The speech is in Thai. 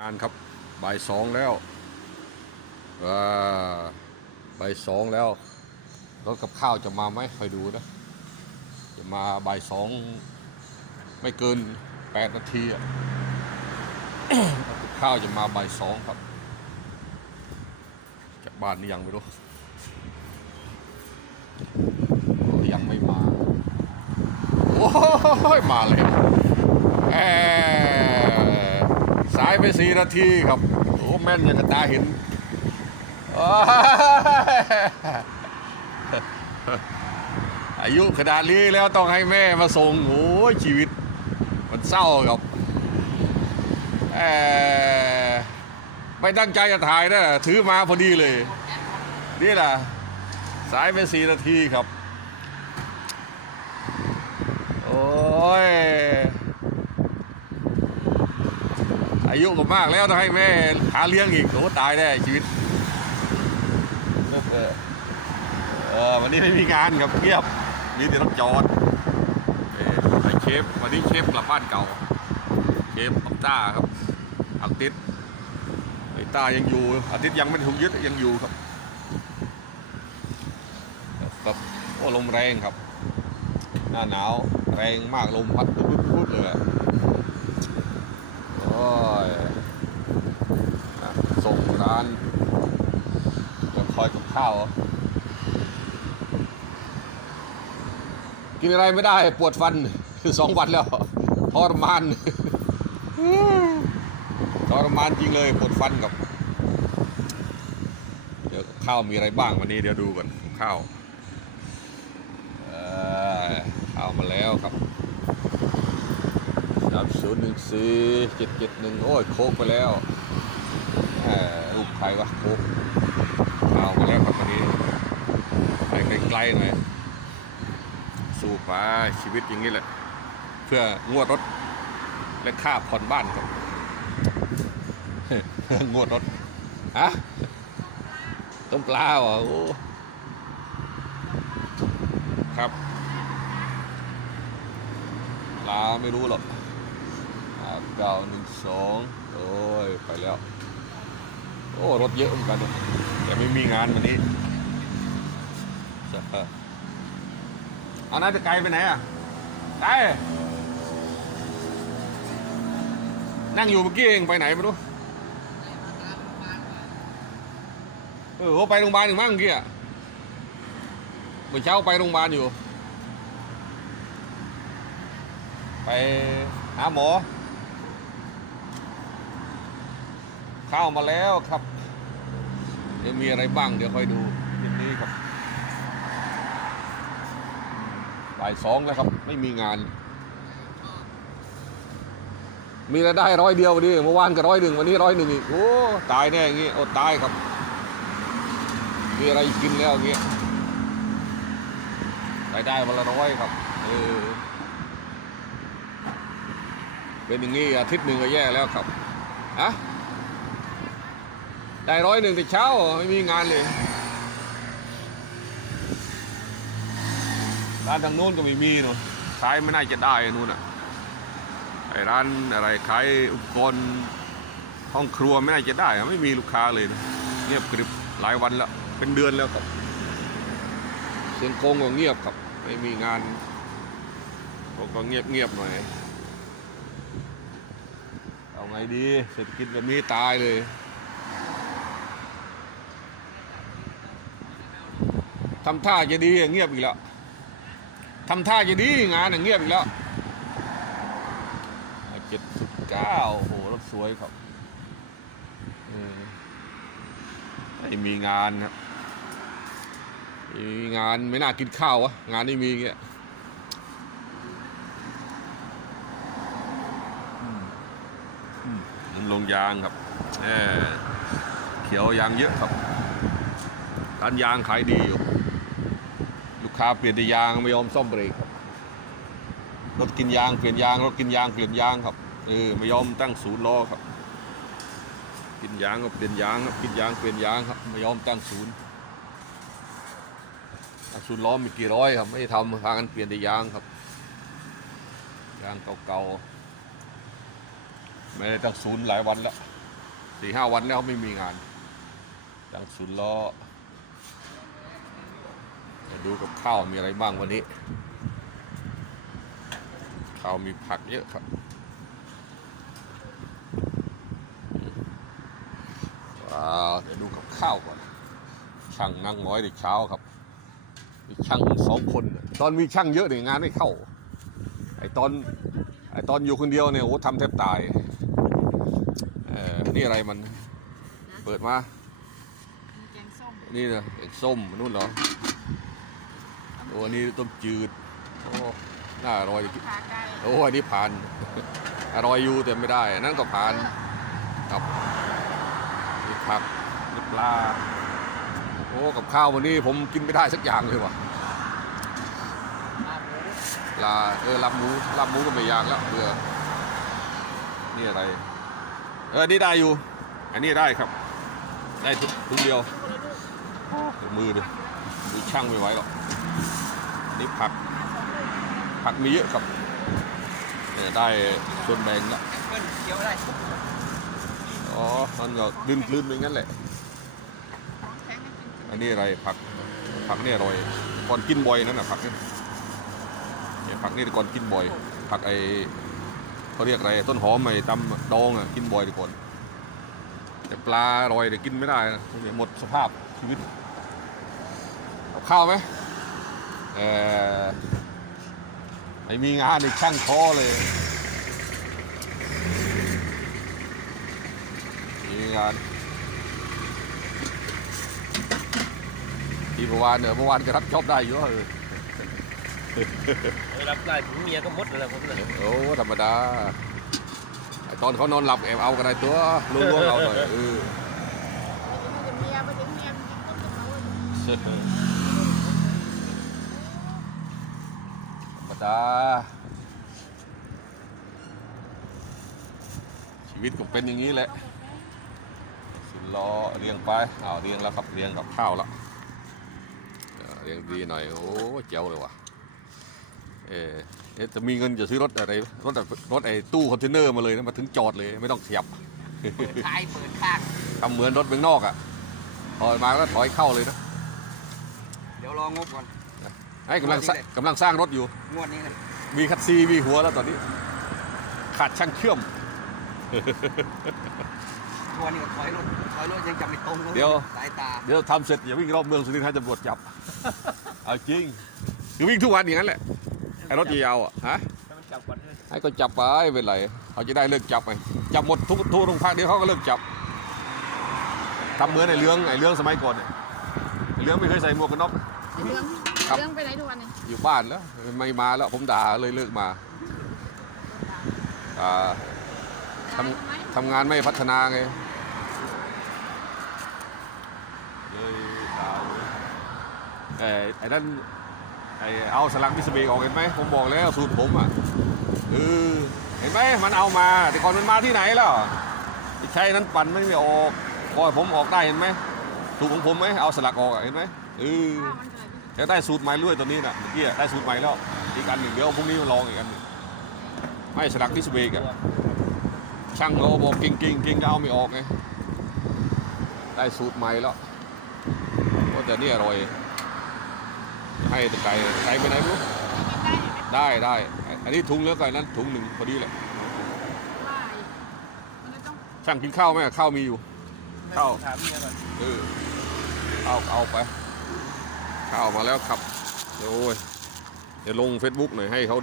งานครับบ่ายสองแล้วว้าบ่ายสองแล้วรถกับข้าวจะมาไหมคอยดูนะ จะมาบ่ายสองไม่เกินแปดนาทีอะรถกับข้าวจะมาบ่ายสองครับ จากบ้านนี่ยังไม่รู้ยังไม่มา โอ้ยมาเลยแหมสายไปสี่นาทีครับโอ้แม่นอย่างกับตาเห็นอายุขนาดนี้แล้วต้องให้แม่มาส่งโอ้ชีวิต มันเศร้าครับไม่ตั้งใจจะถ่ายนะถือมาพอดีเลย นี่แหละสายไปสี่นาทีครับ โอ้ย อายุก็มากแล้วต้องให้แม่หาเลี้ยงอีกโอ้ตายแน่ชีวิตเออวันนี้ไม่มีงานครับเงียบมีแต่รถจอดไอเชฟวันนี้เชฟกลับบ้านเก่าเชฟอัต้าครับอาทิตย์ไอต้ายังอยู่อาทิตย์ยังไม่ถูกยึดยังอยู่ครับครับโอ้ลมแรงครับ หน้าหนาวแรงมากลมพัดพุดพุดเลย อยส่งร้านจะคอยกับข้าวกินอะไรไม่ได้ ปวดฟันสองวันแล้วทรมานทรมานจริงเลยปวดฟันกับ เดี๋ยวข้าวมีอะไรบ้างวันนี้เดี๋ยวดูก่อนข้าวเอ่อเอามาแล้วครับ ศูนย์หนึ่งสี่เจ็ดเจ็ดหนึ่งโอ้ยโคกไปแล้วเอ่อรูปใครวะโคกเอามาแล้วครับวันนี้ไปไกลๆหน่อยสู้ไปชีวิตอย่างนี้แหละ เพื่องวดรถ และค่าผ่อนบ้านครับงวดรถฮะต้มปลาเหรอโอ้ครับปลาไม่รู้หรอก เก้าหนึ่งสองโอ้ยไปแล้ว โอ้รถเยอะเหมือนกันแต่ไม่มีงานวันนี้จะเอาน่าจะไกลไปไหนอะไกลนั่งอยู่เมื่อกี้เองไปไหนไม่รู้เออไปโรงพยาบาลถึงมั้งเมื่อกี้อะเมื่อเช้าไปโรงพยาบาลอยู่ ไปหาหมอ เข้ามาแล้วครับ เดี๋ยวมีอะไรบ้าง เดี๋ยวค่อยดูเย็นนี้ครับบ่ายสองแล้วครับ ไม่มีงาน มีรายได้ร้อยเดียววันนี้เมื่อวานก็ร้อยหนึ่งวันนี้ร้อยหนึ่งอีกโอ้ตายแน่อย่างงี้อดตายครับ มีอะไรกินแล้วอย่างงี้รายได้วันละร้อยครับเออเป็นอย่างนี้อาทิตย์หนึ่งก็แย่แล้วครับฮะ ได้ร้อยหนึ่งแต่เช้าไม่มีงานเลยร้านทางโน้นก็ไม่มีเนาะขายไม่น่าจะได้นู่นอะไอ้ร้านอะไรขายอุปกรณ์ห้องครัวไม่น่าจะได้ไม่มีลูกค้าเลยนะเงียบกริบหลายวันแล้วเป็นเดือนแล้วครับ เสียงโกงก็เงียบครับ ไม่มีงานก็ก็เงียบเงียบหน่อยเอาไงดีเศรษฐกิจแบบนี้ตายเลย ทำท่าจะดีเงียบอีกแล้วทำท่าจะดีงานเงียบอีกแล้วเจ็ดสิบเก้าโอ้โหรถสวยครับไม่มีงานครับมีงานไม่น่ากินข้าววะงานไม่มีเงี้ยน้ำลงยางครับเขียวยางเยอะครับร้านยางขายดีอยู่าเปลี่ยนยางไม่ยอมซ่อมเบรกครับรถกินยางเปลี่ยนยางรถกินยางเปลี่ยนยางครับเออไม่ยอมตั้งศูนย์ล้อครับ กินยางก็เปลี่ยนยางครับกินยางเปลี่ยนยางครับไม่ยอมตั้งศูนย์ศูนย์ล้อมีกี่ร้อยครับไม่ทำพากันเปลี่ยนแต่ยางครับยางเก่าๆไม่ได้ตั้งศูนย์หลายวันแล้วสี่ห้าวันแล้วไม่มีงานดังสุดล้อ มาดูกับข้าวมีอะไรบ้างวันนี้ ข้าวมีผักเยอะครับว้าวเดี๋ยวดูกับข้าวก่อน ช่างนั่งน้อยในเช้าครับมีช่างสองคนน่ะตอนมีช่างเยอะเนี่ยงานไม่เข้า ไอตอนไอตอนอยู่คนเดียวเนี่ยโอ้ทำแทบตายเออนี่อะไรมัน เปิดมา แกงส้ม นี่นะแกงส้มนู่นเหรอ โอ้อันนี้ต้มจืดโอ้น่าอร่อยขาไก่โอ้อันนี้ผ่าน อร่อยอยู่แต่ไม่ได้อันนั่นก็ผ่านครับมีผักมีปลาโอ้กับข้าววันนี้ผมกินไม่ได้สักอย่างเลยว่ะปลาเออลาบหมูลาบหมูก็ไม่อยากแล้วเบื่อนี่อะไร เออนี่ได้อยู่ อันนี้ได้ครับ ได้ทุกทุกเดียวเดี๋ยวมือดิมือช่างไม่ไหวหรอกอั นี่ผัก ผักมีเยอะครับเนี่ยได้ส่วนแบ่งละอ๋อมันก็ลื่นคลื่นไปงั้นแหละ อันนี้อะไรผัก ผักนี่อร่อย ก่อนกินบ่อยนั่นน่ะผักนี่เนี่ยผักนี่ก่อนกินบ่อย ผักไอเขาเรียกอะไร ต้นหอมไอ้ตำดองอะกินบ่อยดีก่อนแต่ปลาอร่อยเดี๋ยวกินไม่ได้นะเดี๋ยวหมดสภาพชีวิตข้าวไหม ไม่มีงานในช่างท้อเลย มีงานที่เมื่อวานเนี่ยเมื่อวานก็รับจอบได้อยู่เออรับได้ถึงเมียก็มดเลยผมเลยโอ้ธรรมดาไอ้ตอนเขานอนหลับแอบเอากันได้ตัวล้วงๆเอาหน่อยเออ ไม่ถึงเมียไม่ถึงเมียมันกินต้มกับเขาเลยธรรมดาชีวิตก็เป็นอย่างนี้แหละ สิบล้อเรียงไปอ้าวเรียงแล้วครับเรียงกับข้าวแล้วเออเรียงดีหน่อยโอ้เจ๋วเลยว่ะเออเอ๊ะจะมีเงินจะซื้อรถอะไรรถรถไอ้ตู้คอนเทนเนอร์มาเลยนะมาถึงจอดเลยไม่ต้องขยับเปิดท้ายเปิดข้างทำเหมือนรถเมืองนอกอะถอยมาแล้วถอยเข้าเลยนะ เดี๋ยวรองบก่อน ให้กำลังสร้างกำลังสร้างรถอยู่ งวดนี้นะมีคัดซีมีหัวแล้วตอนนี้ ขาดช่างเชื่อม งวดนี้ก็ถอยรถถอยรถยังจับไม่ตรงลเดี๋ยว สายตาเดี๋ยวทำเสร็จอย่าวิ่งรอบเมืองสุรินทร์ให้ตำรวจจับ เอาจริงคือวิ่งทุกวันอย่างนั้นแหละไอ้รถยาวๆอะฮะให้มันจับก่อนเลยให้ก็จับไปไม่เป็นไรเขาจะได้เลิกจับไงจับหมดทุกทุกโรงพักเดี๋ยวเขาก็เลิกจับทำเหมือนไอ้เรื่องไอ้เรื่องสมัยก่อนเนี่ยไอ้เรื่องไม่เคยใส่หมวกกันน็อก เรื่อง ครับ เรื่องไปไหนทุกวันนี้อยู่บ้านแล้วไม่มาแล้วผมด่าเลยเลิกมาอ่าทำทำไหมทำงานไม่พัฒนาไงเลยด่าเลยเอ้ยไอ้นั่นไอ้เอาสลักมิสเบกออกเห็นไหมผมบอกแล้วสูตรผมอะเออเห็นไหมมันเอามา แต่ก่อนมันมาที่ไหนแล้วไอ้ใช้นั้นปั่นไม่ไม่ออกพอผมออกได้เห็นไหมสูตรของผมไหมเอาสลักออกอะเห็นไหม เออข้าวมันเกิดแล้วได้สูตรใหม่ด้วยตัวนี้น่ะเมื่อกี้อะได้สูตรใหม่แล้วอีกอันหนึ่งเดี๋ยวพรุ่งนี้มาลองอีกอันหนึ่งไม่สลักมิสเบกอะช่างเราบอกเก่งๆเก่งก็เอาไม่ออกไงได้สูตรใหม่แล้วว่าแต่นี่อร่อย ให้แต่ไก่ไก่ไปไหนไม่รู้กินได้ไหมได้ได้ อันนี้ถุงแล้วไก่นั้นถุงหนึ่งพอดีแหละว่ามันก็ต้องช่างกินข้าวไหมข้าวมีอยู่เข้าถามเมียก่อนเออเอาเอาไป ข้าวมาแล้วครับโอ้ยเดี๋ยวลงเฟซบุ๊กหน่อยให้เขา